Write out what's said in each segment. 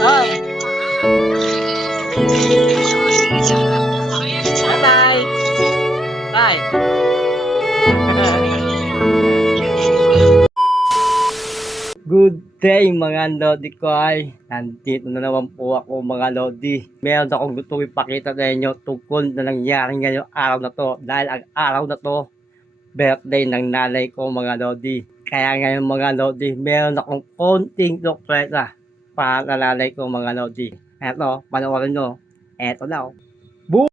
Ay. Tatay. Tay. Good day mga Lodi ko ay. Nandito na naman po ako mga Lodi. Meron akong gustong ipakita sa inyo tungkol na nangyari ngayong araw na to. Dahil ang araw na to, birthday ng nanay ko mga Lodi. Kaya ngayon mga Lodi, meron akong konting sorpresa para sa nanay ko mga Lodi. Eto, panoorin nyo. Eto na oh. Boom!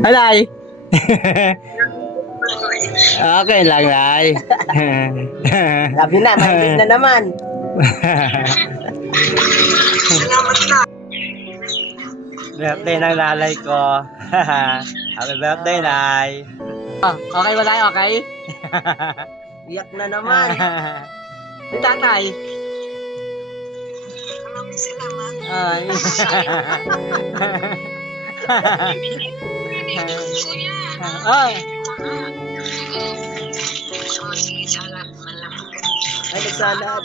Halay! Okay lang, Nay. Sabi na, mahigit na naman. Birthday ng nanay ko. Happy birthday, Nay. Oh, okay ba, Nay? Okay? Iyak na naman. Si tatay. Maraming salamat. Ay. Kuya, Ay. sige, salad man lang. Ay, nagsalad.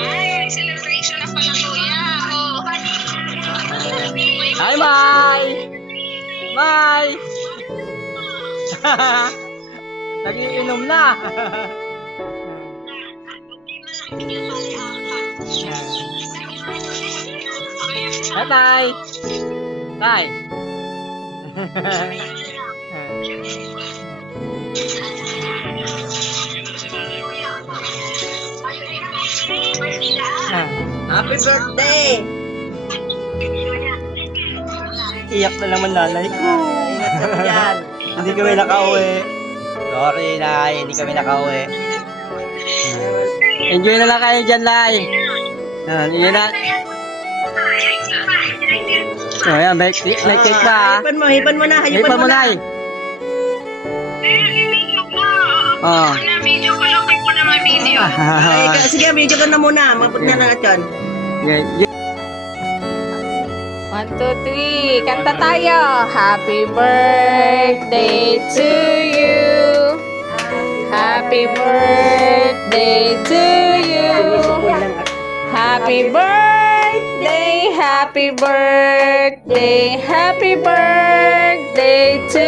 Ay, celebration na pala, kuya. Oh. Hi, Mai! Mai! Nagiinom na. Tatay! Tay! Happy birthday! Iyak na naman nanay ko. Ingat ka mo dyan. Hindi kami nakauwi. Sorry, Nay. Hindi kami nakauwi. Enjoy na lang kayo dyan, Nay. Yun na. Oh, yan. May cake pa. Hipan mo na. Hipan mo, Nay. Oh. Video ko lang ko na may video. Ay, sige, video ka na muna. Mapot na lang at yan. Yeah. 1, 2, 3, kanta tayo. Happy birthday to you. Happy birthday to you. Happy birthday, happy birthday, happy birthday to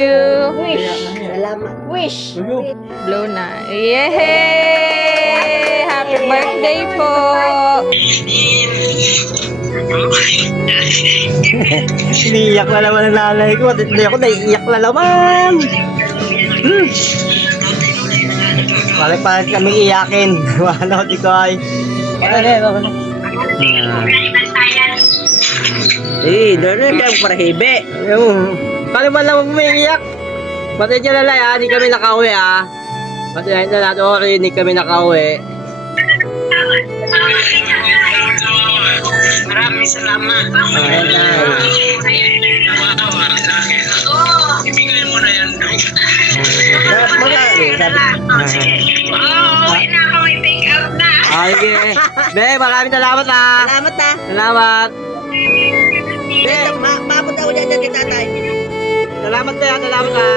you. Salamat. Wish. Blow na. Yay! Happy birthday po. Iniiyak na naman ang nanay ko. Hindi ako naiiyak na naman. Palit-palit kami iyakin. Wala, di ko ay. Doon lang para hibe. Paano ba lang umiiyak? Pati dyan na lang ha, hindi kami nakauwi ha. Pati na natin, okay, hindi kami nakauwi. Maraming salamat. Ayan na. Ibigay mo na yan. Sabi. Na ako may take out na. Okay. Be, maraming salamat ha. Salamat na. Salamat. Mapot ako dyan kay tatay. Salamat ha, salamat ha.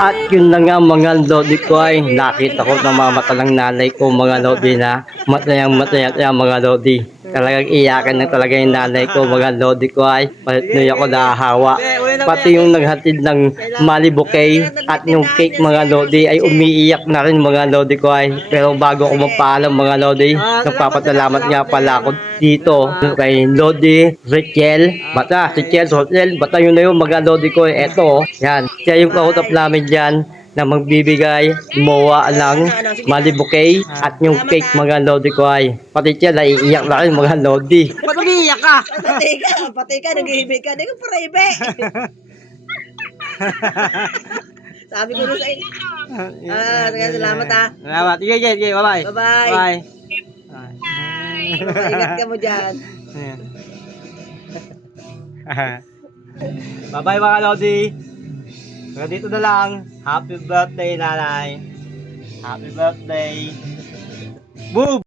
At yun na nga mga Lodi ko ay nakita ko na mamata ng nanay ko mga Lodi na matayang mga Lodi. Talagang iyakan na talaga yung nanay ko mga Lodi ko ay patuloy ako nahahawa. Pati yung naghatid ng Mali bouquet at yung cake mga Lodi ay umiiyak na rin mga Lodi ko ay. Pero bago ako magpaalam mga Lodi, nagpapasalamat nga pala ako dito kay Lodi Richel. Bata, si Chel Hotel, bata yun na yun mga Lodi ko ay. Eto, yan. Siya yung kautap namin dyan na magbibigay gumawa ng Mali bouquet at yung cake mga Lodi ko ay. Pati siya naiiyak na rin mga Lodi. Ba't umiiyak ka? Pati ka, nag-ihibe ka. Hindi ka para hibe. Sabi ko na sa inyo. Salamat ha. Salamat. Sige, bye-bye. Bye-bye. Bye. Ingat ka mo dyan. Bye-bye mga Lodi. Hanggang dito na lang. Happy birthday, nanay. Happy birthday. Boom!